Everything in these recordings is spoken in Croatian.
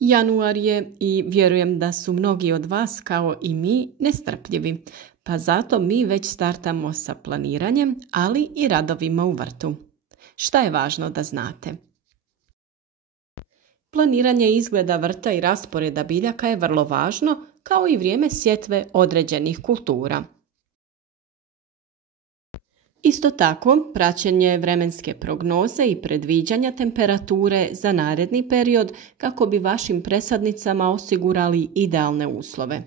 Januar je i vjerujem da su mnogi od vas kao i mi nestrpljivi, pa zato mi već startamo sa planiranjem, ali i radovima u vrtu. Šta je važno da znate? Planiranje izgleda vrta i rasporeda biljaka je vrlo važno, kao i vrijeme sjetve određenih kultura. Isto tako, praćenje vremenske prognoze i predviđanja temperature za naredni period kako bi vašim presadnicama osigurali idealne uslove.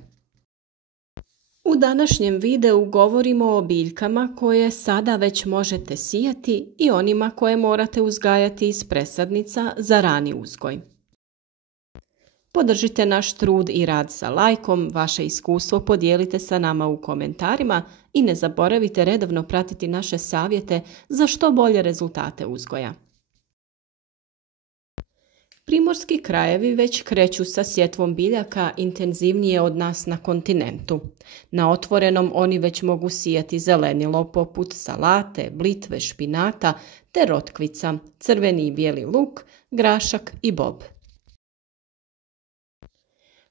U današnjem videu govorimo o biljkama koje sada već možete sijati i onima koje morate uzgajati iz presadnica za rani uzgoj. Podržite naš trud i rad sa lajkom, vaše iskustvo podijelite sa nama u komentarima i ne zaboravite redovno pratiti naše savjete za što bolje rezultate uzgoja. Primorski krajevi već kreću sa sjetvom biljaka intenzivnije od nas na kontinentu. Na otvorenom oni već mogu sijati zelenilo poput salate, blitve, špinata te rotkvica, crveni i bijeli luk, grašak i bob.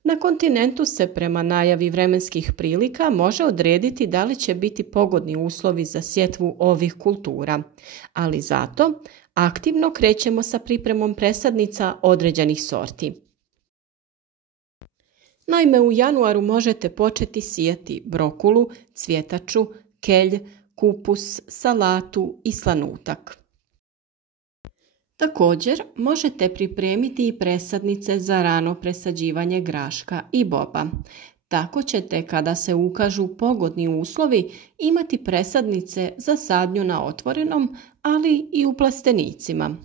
Na kontinentu se prema najavi vremenskih prilika može odrediti da li će biti pogodni uslovi za sjetvu ovih kultura, ali zato aktivno krećemo sa pripremom presadnica određenih sorti. Naime, u januaru možete početi sijati brokulu, cvjetaču, kelj, kupus, salatu i slanutak. Također možete pripremiti i presadnice za rano presađivanje graška i boba. Tako ćete, kada se ukažu pogodni uslovi, imati presadnice za sadnju na otvorenom, ali i u plastenicima.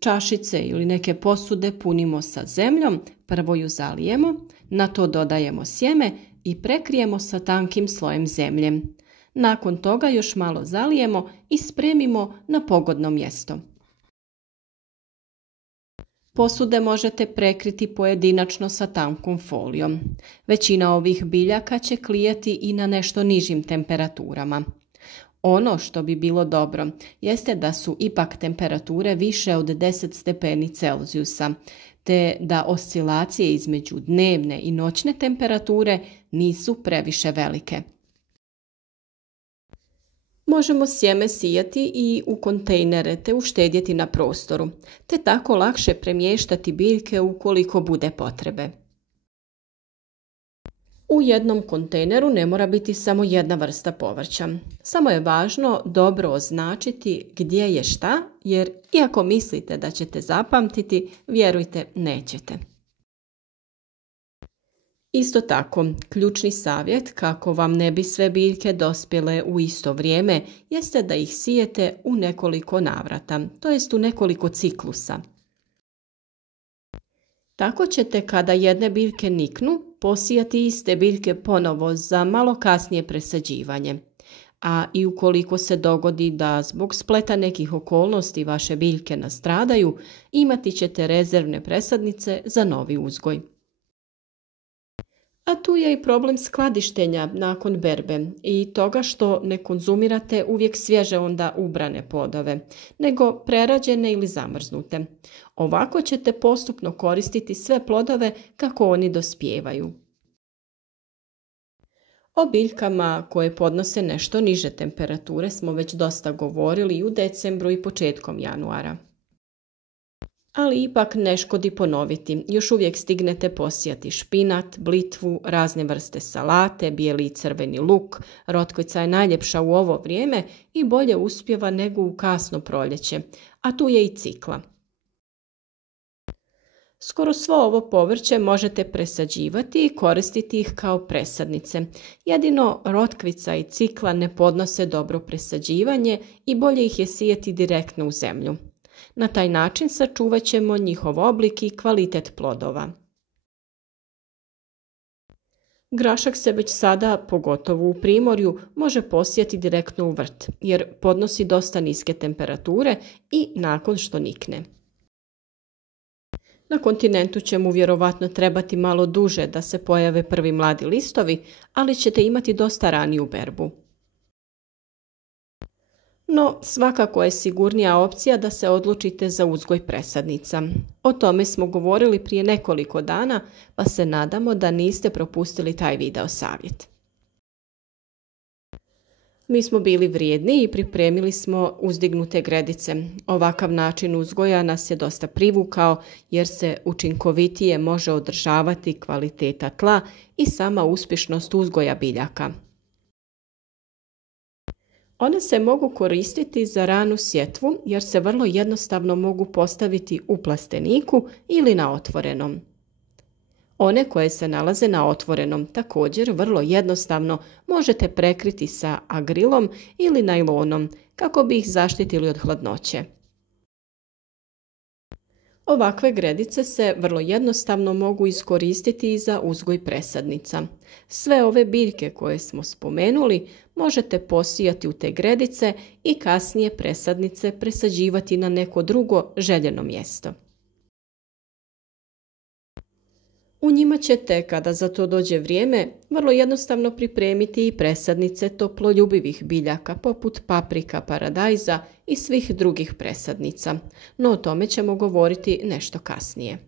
Čašice ili neke posude punimo sa zemljom, prvo ju zalijemo, na to dodajemo sjeme i prekrijemo sa tankim slojem zemlje. Nakon toga još malo zalijemo i spremimo na pogodno mjesto. Posude možete prekriti pojedinačno sa tankom folijom. Većina ovih biljaka će klijati i na nešto nižim temperaturama. Ono što bi bilo dobro jeste da su ipak temperature više od 10 stepeni Celzijusa, te da oscilacije između dnevne i noćne temperature nisu previše velike. Možemo sjeme sijati i u kontejnere te uštedjeti na prostoru, te tako lakše premještati biljke ukoliko bude potrebe. U jednom kontejneru ne mora biti samo jedna vrsta povrća. Samo je važno dobro označiti gdje je šta, jer iako mislite da ćete zapamtiti, vjerujte, nećete. Isto tako, ključni savjet kako vam ne bi sve biljke dospjele u isto vrijeme jeste da ih sijete u nekoliko navrata, to jest u nekoliko ciklusa. Tako ćete, kada jedne biljke niknu, posijati iste biljke ponovo za malo kasnije presađivanje. A i ukoliko se dogodi da zbog spleta nekih okolnosti vaše biljke nastradaju, imati ćete rezervne presadnice za novi uzgoj. A tu je i problem skladištenja nakon berbe i toga što ne konzumirate uvijek svježe onda ubrane plodove, nego prerađene ili zamrznute. Ovako ćete postupno koristiti sve plodove kako oni dospijevaju. O biljkama koje podnose nešto niže temperature smo već dosta govorili i u decembru i početkom januara. Ali ipak ne škodi ponoviti. Još uvijek stignete posijati špinat, blitvu, razne vrste salate, bijeli i crveni luk. Rotkvica je najljepša u ovo vrijeme i bolje uspijeva nego u kasno proljeće, a tu je i cikla. Skoro svo ovo povrće možete presađivati i koristiti ih kao presadnice. Jedino rotkvica i cikla ne podnose dobro presađivanje i bolje ih je sijeti direktno u zemlju. Na taj način sačuvat ćemo njihov oblik i kvalitet plodova. Grašak se već sada, pogotovo u Primorju, može posijati direktno u vrt, jer podnosi dosta niske temperature i nakon što nikne. Na kontinentu će mu vjerovatno trebati malo duže da se pojave prvi mladi listovi, ali ćete imati dosta raniju berbu. No, svakako je sigurnija opcija da se odlučite za uzgoj presadnica. O tome smo govorili prije nekoliko dana, pa se nadamo da niste propustili taj video savjet. Mi smo bili vrijedni i pripremili smo uzdignute gredice. Ovakav način uzgoja nas je dosta privukao jer se učinkovitije može održavati kvaliteta tla i sama uspješnost uzgoja biljaka. One se mogu koristiti za ranu sjetvu jer se vrlo jednostavno mogu postaviti u plasteniku ili na otvorenom. One koje se nalaze na otvorenom također vrlo jednostavno možete prekriti sa agrilom ili najlonom kako bi ih zaštitili od hladnoće. Ovakve gredice se vrlo jednostavno mogu iskoristiti i za uzgoj presadnica. Sve ove biljke koje smo spomenuli možete posijati u te gredice i kasnije presadnice presađivati na neko drugo željeno mjesto. U njima ćete, kada za to dođe vrijeme, vrlo jednostavno pripremiti i presadnice toploljubivih biljaka poput paprika, paradajza i svih drugih presadnica, no o tome ćemo govoriti nešto kasnije.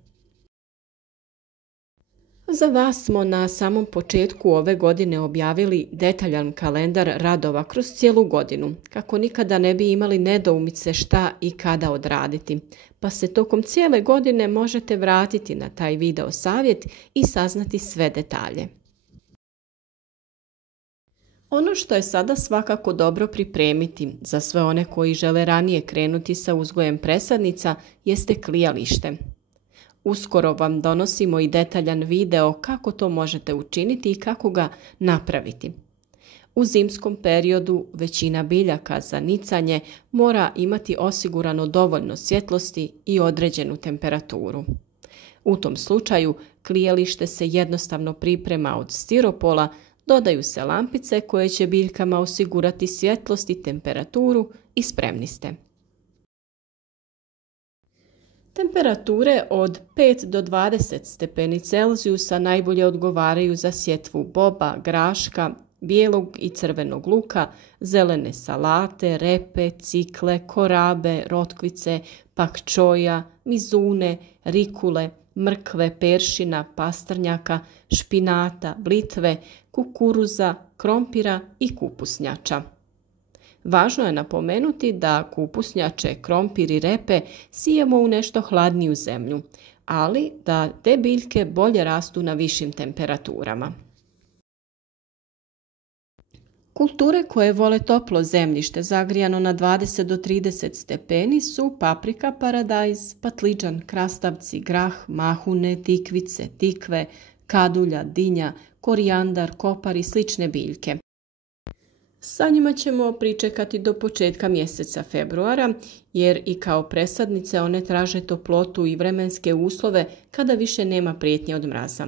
Za vas smo na samom početku ove godine objavili detaljan kalendar radova kroz cijelu godinu, kako nikada ne bi imali nedoumice šta i kada odraditi, pa se tokom cijele godine možete vratiti na taj video savjet i saznati sve detalje. Ono što je sada svakako dobro pripremiti za sve one koji žele ranije krenuti sa uzgojem presadnica jeste klijalište. Uskoro vam donosimo i detaljan video kako to možete učiniti i kako ga napraviti. U zimskom periodu većina biljaka za nicanje mora imati osigurano dovoljno svjetlosti i određenu temperaturu. U tom slučaju klijalište se jednostavno priprema od stiropola, dodaju se lampice koje će biljkama osigurati svjetlost i temperaturu i spremni ste. Temperature od 5 do 20 stepeni Celzijusa najbolje odgovaraju za sjetvu boba, graška, bijelog i crvenog luka, zelene salate, repe, cikle, korabe, rotkvice, pak čoja, mizune, rikule, mrkve, peršina, pastrnjaka, špinata, blitve, kukuruza, krompira i kupusnjača. Važno je napomenuti da kupusnjače, krompir i repe sijemo u nešto hladniju zemlju, ali da te biljke bolje rastu na višim temperaturama. Kulture koje vole toplo zemljište zagrijano na 20 do 30 stepeni su paprika, paradajz, patliđan, krastavci, grah, mahune, tikvice, tikve, kadulja, dinja, korijandar, kopar i slične biljke. Sa njima ćemo pričekati do početka mjeseca februara, jer i kao presadnice one traže toplotu i vremenske uslove kada više nema prijetnje od mraza.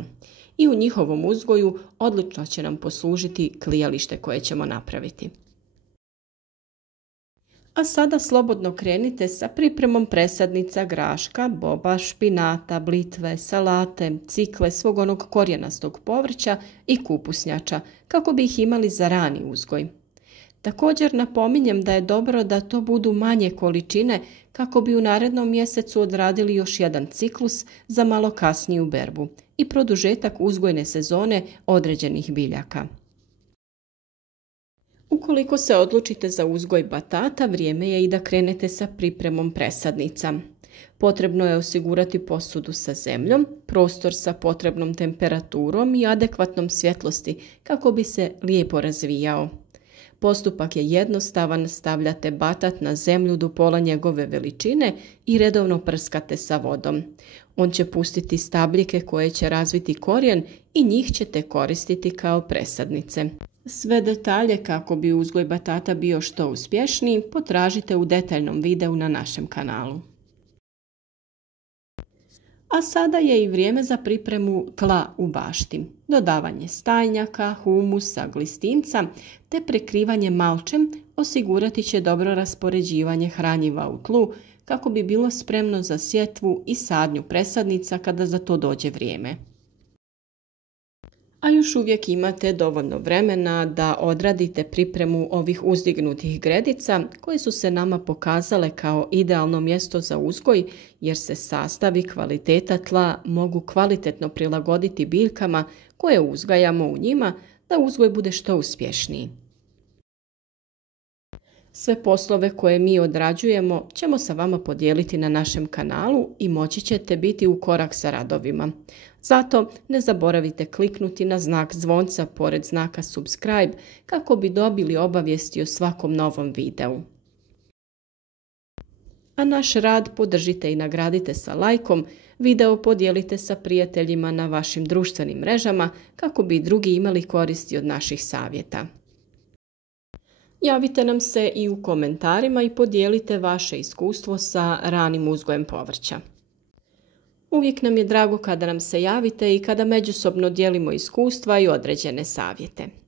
I u njihovom uzgoju odlično će nam poslužiti klijalište koje ćemo napraviti. A sada slobodno krenite sa pripremom presadnica graška, boba, špinata, blitve, salate, cikle, svog onog korijenastog povrća i kupusnjača, kako bi ih imali za rani uzgoj. Također napominjem da je dobro da to budu manje količine kako bi u narednom mjesecu odradili još jedan ciklus za malo kasniju berbu i produžetak uzgojne sezone određenih biljaka. Ukoliko se odlučite za uzgoj batata, vrijeme je i da krenete sa pripremom presadnica. Potrebno je osigurati posudu sa zemljom, prostor sa potrebnom temperaturom i adekvatnom svjetlosti kako bi se lijepo razvijao. Postupak je jednostavan, stavljate batat na zemlju do pola njegove veličine i redovno prskate sa vodom. On će pustiti stabljike koje će razviti korijen i njih ćete koristiti kao presadnice. Sve detalje kako bi uzgoj batata bio što uspješniji potražite u detaljnom videu na našem kanalu. A sada je i vrijeme za pripremu tla u bašti. Dodavanje stajnjaka, humusa, glistinca te prekrivanje malčem osigurati će dobro raspoređivanje hranjiva u tlu kako bi bilo spremno za sjetvu i sadnju presadnica kada za to dođe vrijeme. a još uvijek imate dovoljno vremena da odradite pripremu ovih uzdignutih gredica koje su se nama pokazale kao idealno mjesto za uzgoj jer se sastav i kvaliteta tla mogu kvalitetno prilagoditi biljkama koje uzgajamo u njima da uzgoj bude što uspješniji. Sve poslove koje mi odrađujemo ćemo sa vama podijeliti na našem kanalu i moći ćete biti u korak sa radovima. Zato ne zaboravite kliknuti na znak zvonca pored znaka subscribe kako bi dobili obavijesti o svakom novom videu. A naš rad podržite i nagradite sa lajkom, video podijelite sa prijateljima na vašim društvenim mrežama kako bi drugi imali koristi od naših savjeta. Javite nam se i u komentarima i podijelite vaše iskustvo sa ranim uzgojem povrća. Uvijek nam je drago kada nam se javite i kada međusobno dijelimo iskustva i određene savjete.